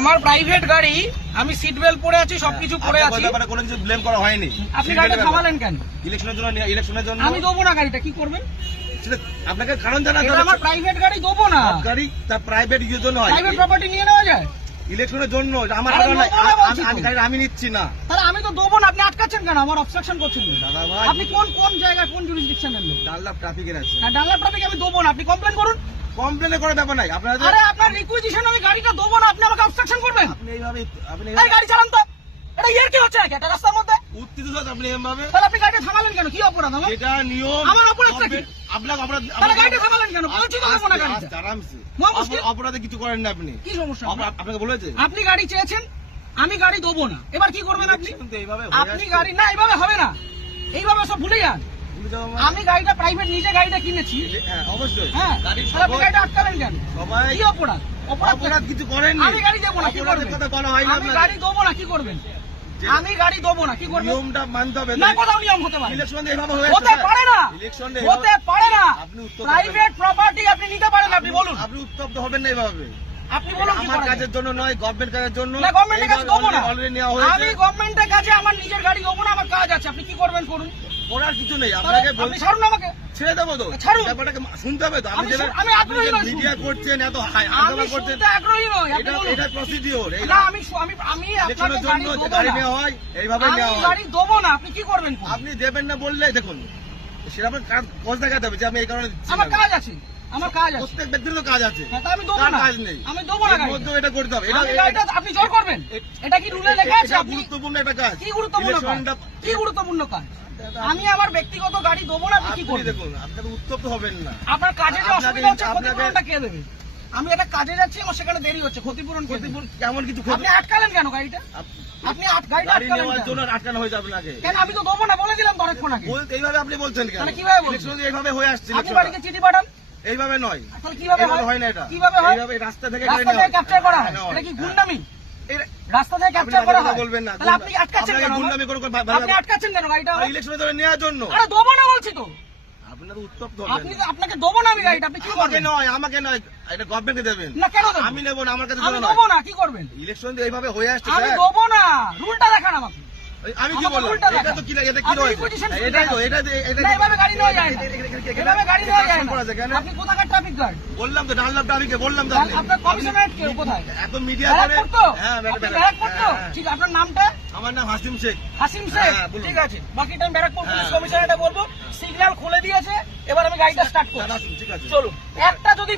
আমার প্রাইভেট গাড়ি, আমি সিট বেল্ট পরে আছি, সবকিছু পরে আছি, কোনো কিছু ব্লেম করা হয়নি। আপনি গাড়িটা থামালেন কেন? ইলেকশনের জন্য আমি দেবো না গাড়িটা, কি করবেন? আপনাকে কারণ জানা, আমার প্রাইভেট গাড়ি দেবো না। গাড়ি তার প্রাইভেট ইউজের জন্য হয়, প্রাইভেট প্রপার্টি নিয়ে নেওয়া যায় ইলেকশনের জন্য। আমার আমি নিচ্ছি না, তাহলে আমি তো দেবো না। আপনি আটকাচ্ছেন কেন? আমার অবস্ট্রাকশন করছেন। দাদা ভাই, আপনি কোন জায়গায়, কোন জুরিসডিকশনের লোক? ডানলাপ ট্রাফিকের আছে। ডানলাপ ট্রাফিক আমি দেবো না, আপনি কমপ্লেন করুন। কমপ্লেন করার ব্যাপার নাই আপনার। আরে আপনার রিকুইজিশন আমি গাড়িটা দেবো না, আপনি আমাকে অবস্ট্রাকশন করবেন? আপনি গাড়ি চালান তো, এটা ইয়ার কি হচ্ছে নাকি একটা রাস্তার মধ্যে? উত্তেজিত আপনি এভাবে, তাহলে আপনি গাড়িটা থামালেন কেন? কি অপরাধ আমার? এটা নিয়ম। আমার অপরাধটা কি? আপনাকে অপরাধ, তাহলে গাড়িটা থামালেন কেন? বলছি তো দেবো না গাড়িটা। আরামসে, মুশকিল। অপরাধে কিছু করেন না আপনি। কি সমস্যা? আপনাকে বলেছে আপনি গাড়ি চেয়েছেন, আমি গাড়ি দেবো না, এবার কি করবেন আপনি? এইভাবে আপনি গাড়ি না, এইভাবে হবে না, এইভাবে সব ভুলে যান। আমি গাড়িটা প্রাইভেট, নিজে গাড়িটা কিনেছি। হ্যাঁ অবশ্যই। হ্যাঁ, তাহলে আপনি গাড়িটা আটকালেন কেন? সবাই কি অপরাধ? অপরাধ কিছু করেননি। আমি গাড়ি দেবো না, কি করবেন? কথা বলা হয় না। আমি গাড়ি দেবো না, কি করবেন? আমি গাড়ি দেবো না, কি করবেন? নিয়মটা মানতে হবে না, কোথাও নিয়ম হতে পারে? ইলেকশন এইভাবে হয়ে হতে পারে না, ইলেকশন হতে পারে না। আপনি উত্তর প্রাইভেট প্রপার্টি আপনি নিতে পারেন, আপনি বলুন। আপনি উত্তপ্ত হবেন না এইভাবে। আপনি বলুন কি আমার করা যায়? কাজের জন্য নয়, গভর্নমেন্ট কাজের জন্য। না, গভর্নমেন্টের কাছে দেবো না। অলরেডি নেওয়া হয়েছে। আমি গভর্নমেন্টের কাছে আমার নিজের গাড়ি দেবো না, আমার কাজ আছে। আপনি কি করবেন করুন, করার কিছু নেই। আপনাকে আপনি ছাড়ুন আমাকে। ছেড়ে দেবো তো, ছাড়ুন। ব্যাপারটাকে শুনতে হবে তো। আমি আগ্রহী নই। মিডিয়া করছেন, এত আমি করছেন, শুনতে আগ্রহী নই, আপনি বলুন। এটা প্রসিডিওর। না, আমি আপনাকে গাড়ি দেবো গাড়ি না। নেওয়া হয়, এইভাবে আমি নেওয়া হয়। গাড়ি দেবো না, আপনি কি করবেন করুন। আপনি দেবেন না বললে দেখুন, সেটা আপনার কাজ দেখাতে হবে যে আমি এই কারণে দিচ্ছি আমার না। কাজ আছে, আমার কাজ আছে। প্রত্যেক ব্যক্তির তো কাজ আছে, হ্যাঁ, তা আমি দেবো কার না। কাজ নেই? আমি দেবো না এর গাড়িটা। মধ্যেও এটা করতে হবে। আমি গাড়িটা আপনি জোর করবেন? এটা কি রুলে লেখা আছে? এটা আপনি গুরুত্বপূর্ণ একটা কাজ। কি গুরুত্বপূর্ণ কাজ? ইলেকশনটা- কি গুরুত্বপূর্ণ কাজ? আমি আমার ব্যক্তিগত গাড়ি দেবো না, আপনি কি আপনি করবেন? দেখুন, আপনাকে উত্তপ্ত হবেন না। আপনার কাজে যে আপনাকে- অসুবিধা হচ্ছে, আপনাকে- ক্ষতিপূরণটা কে দেবে? আমি একটা কাজে যাচ্ছি, আমার সেখানে দেরি হচ্ছে, ক্ষতিপূরণ কে দেবে? কেমন কিছু আপনি আটকালেন কেন গাড়িটা? আপনি গাড়িটা গাড়ি আটকালেন নেওয়ার কেন? জন্য আটকানো হয়েছে আপনাকে। কেন? আমি তো দেবো না বলে দিলাম তো অনেকক্ষণ আগে। এইভাবে আপনি বলছেন কেন? তাহলে কিভাবে বলছেন? ইলেকশন এইভাবে হয়ে আসছে। আপনি বাড়িতে চিঠি পাঠান। এইভাবে নয়, তাহলে কিভাবে এইভাবে হয়? হয় না। এটা কিভাবে হয়? এইভাবে রাস্তা থেকে রাস্তা থেকে ক্যাপচার করা হয়, এটা কি গুন্ডামি? রাস্তা থেকে ক্যাপচার করা হয়? বলবেন না। তাহলে আপনি আটকাচ্ছেন কেন? গুন্ডামি করে আপনি আটকাচ্ছেন কেন গাড়িটা? ইলেকশনের জন্য নেওয়ার জন্য। আরে দেবো না বলছি তো। আপনার উত্তপ্ত আপনি আপনাকে দেবো না আমি গাড়িটা, আপনি কি করবেন? আমাকে নয়, এটা গভর্নমেন্টকে দেবেন। না, কেন দেবো? আমি নেবো না, আমার কাছে আমি দেবো না, কি করবেন? ইলেকশন এইভাবে হয়ে আসছে আমি স্যার। দেবো না, রুলটা দেখান আমাকে। আমি কি আমাকে বললাম? উল্টা এটা দেখান। তো কি এটা কি আপনি রয়েছে? position এটাই তো, দেখান। এটা না, এভাবে গাড়ি নেওয়া যায় না। এভাবে গাড়ি নেওয়া যায় না। করা আছে কেন? আপনি কোথাকার ট্রাফিক গার্ড? বললাম তো, ডানলাপ ট্রাফিকে বললাম তো। আপনার কমিশনারেট কে কোথায়? এত মিডিয়া করে। ব্যারাকপুর তো? হ্যাঁ, আপনি ব্যারাকপুর তো? ঠিক, আপনার নামটা? আমার নাম হাসিম শেখ। হাসিম শেখ। হ্যাঁ, বলুন। ঠিক আছে, বাকিটা আমি ব্যারাকপুর পুলিশ হ্যাঁ। কমিশনারেটে বলবো। সিগন্যাল খুলে দিয়েছে, এবার আমি গাড়িটা স্টার্ট করব। ঠিক আছে, চলুন। একটা যদি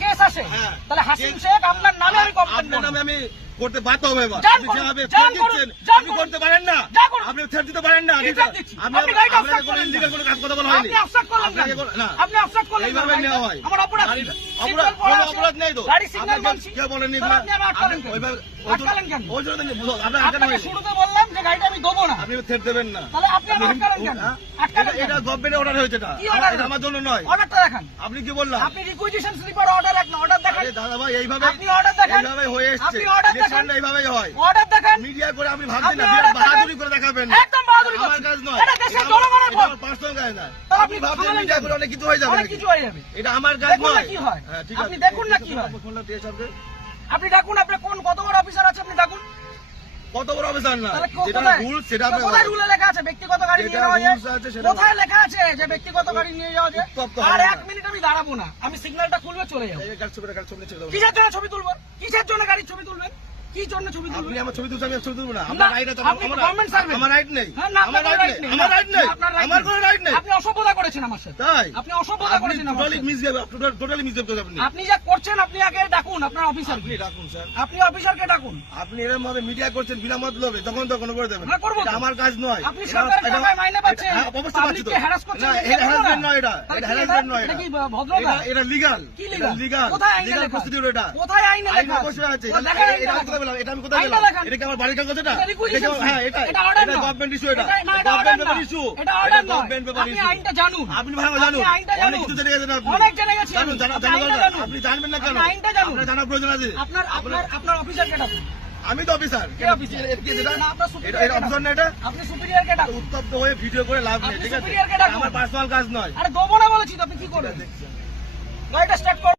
কেস আসে, হ্যাঁ। তাহলে হাসিম শেখ আপনার নামে আমি কমপ্লেন আপনার করব। নামে আমি করতে বাধ্য হবে এবার। যান আপনি করুন, যেভাবে যান threat করুন, দিচ্ছেন, যান আপনি করুন। করতে পারেন না। যান করুন। আপনি threat দিতে পারেন না। কি threat দিচ্ছি? আমি আপনি গাড়িটা আপনাকে obstruct কোনো করলেন illegal কেন? কোনো কাজ কথা বলা হয়নি। আপনি অবস্ট্রাক্ট করলেন আপনাকে কেন? না। আপনি অবস্ট্রাক্ট করলেন কেন? এইভাবে নেওয়া হয়। আমার অপরাধ কি? অপরাধ- সিগন্যাল পড়া কোনো আছে। অপরাধ নেই তো। গাড়ি সিগন্যাল আপনাকে মানছি। কেউ বলেনি। তাহলে আপনি আমার আটকালেন কেন? ওইভাবে- আটকালেন কেন? ওই জন্য আপনার আটকানো আপনাকে হয়নি। শুরুতে বললাম যে গাড়িটা আমি দেবো না। আপনি থ্রেট দেবেন না। তাহলে আপনি আমার আটকালেন কেন? হ্যাঁ? আটকালেন কেন? এটা গভর্নমেন্টের অর্ডার হয়েছে। এটা কি order? এটা আমার জন্য নয়। অর্ডারটা দেখান। আপনি কি বললাম? আপনি রিকুইজিশন স্লিপার অর্ডার এক না, অর্ডার দেখান। আরে দাদা ভাই, এইভাবে আপনি অর্ডার দেখান। এইভাবে হয়ে এসেছে। আপনি order দেখান। ইলেকশনটা এইভাবেই হয়। অর্ডার দেখান। মিডিয়া করে আপনি ভাবছেন না, আপনি বিরাট order দেখান। বাহাদুরি করে দেখাবেন। একদম বাহাদুরি আমার করছেন। কাজ নয়। এটা দেশের জনগণের ভোট। পার্সোনাল কাজ না। তাহলে আপনি ভাবছেন থামালেন মিডিয়া কেন? করে অনেক কিছু হয়ে যাবে অনেক নাকি? কিছু হয়ে যাবে। এটা আমার কাজ দেখুন না নয়। কি হয়। হ্যাঁ, ঠিক আপনি আছে। দেখুন না কি হয়। ফোনটা দিয়ে সরকার। আপনি ডাকুন, আপনার কত বড় অফিসার আছে আপনি ডাকুন। কত বড় অফিসার না, তাহলে যেটা কোথায়? রুল সেটা তো কোথায় রুলে লেখা আছে ব্যক্তিগত গাড়ি নিয়ে যেটা যাওয়া যায়? rules আছে সেটা কোথায় লেখা আছে যে ব্যক্তিগত গাড়ি নিয়ে যাওয়া যায়? উত্তপ্ত আর হবে এক না। মিনিট আমি দাঁড়াবো না, আমি সিগন্যালটা খুলবে চলে যাবো। এই গাড়ি ছবি ছেড়ে দাও। কিসের জন্য ছবি তুলবো? কিসের জন্য গাড়ির ছবি তুলবেন? কি জন্য ছবি আপনি তুলবেন? আমার ছবি তুলছেন, আমি ছবি তুলবো না। না, আমার রাইট আছে। আপনি গভর্নমেন্ট সার্ভেন্ট। আমার রাইট নেই। হ্যাঁ, না, আমার আপনার রাইট right নেই। নেই। আমার রাইট নেই। আপনার right আমার নেই। কোনো রাইট নেই। আপনি অসভ্যতা করেছেন আমার সাথে। তাই আপনি অসভ্যতা করেছেন আমার টোটালি সাথে। মিসবিহেভ, টোটালি মিসবিহেভ করেছেন আপনি। আপনি যা করছেন, আপনি আগে ডাকুন আপনার অফিসার। আপনি ডাকুন স্যার। আপনি অফিসারকে ডাকুন। আপনি এরকম ভাবে মিডিয়া করছেন বিনা মতলবে, তখন তখন করে দেবেন। হ্যাঁ, করবো তো। এটা আমার কাজ নয়। আপনি সরকারের টাকায় মাইনে পাচ্ছেন, হ্যাঁ, অবশ্যই পাচ্ছি তো। পাবলিককে হ্যারাস করছেন, না, এটা এটা করবো না। harassment নয়, এটা তাহলে এটা কি harassment নয়, এটা এটা কি ভদ্রতা? এটা লিগাল। কি legal? লিগাল। কোথায় আইনে লিগাল লেখা? প্রসিডিউর এটা। কোথায় আইনে আইন লেখা? অবশ্যই আছে। ও, দেখান এটা আইনটা আমি কোথায় পেলাম? এটা আমি কোথায় আইনটা পেলাম? দেখান। এটা কি আমার বাড়ির কাগজ? এটা এটা requisition হ্যাঁ, এটা এটা order না। Government issue. এটা না, এটা order গভর্নমেন্ট না। Paper issue. এটা order নয়। গভর্নমেন্ট পেপার আপনি ইস্যু। আইনটা জানুন। আপনি ভালো জানুন। আপনি আইনটা অনেক জানুন। কিছু জেনে গেছেন আপনি। অনেক জেনে গেছি জানুন, আমি। জানা আপনি আইনটা দরকার। জানুন। আপনি জানবেন না কেন? আপনি আইনটা জানুন। আপনার জানার প্রয়োজন আছে। আপনার অফিসারকে ডাকুন। আমি তো অফিসার। কে অফিসার? এটা কি এটা? না, আপনার এটা superior অফিসার না এটা? আপনি সুপিরিয়রকে ডাকুন। উত্তপ্ত হয়ে ভিডিও করে লাভ নেই, আপনি ঠিক আছে? superior কে ডাকুন। আমার পার্সোনাল কাজ নয়। আরে দেবো না বলেছি তো, আপনি কি করবেন? গাড়িটা স্টার্ট করুন।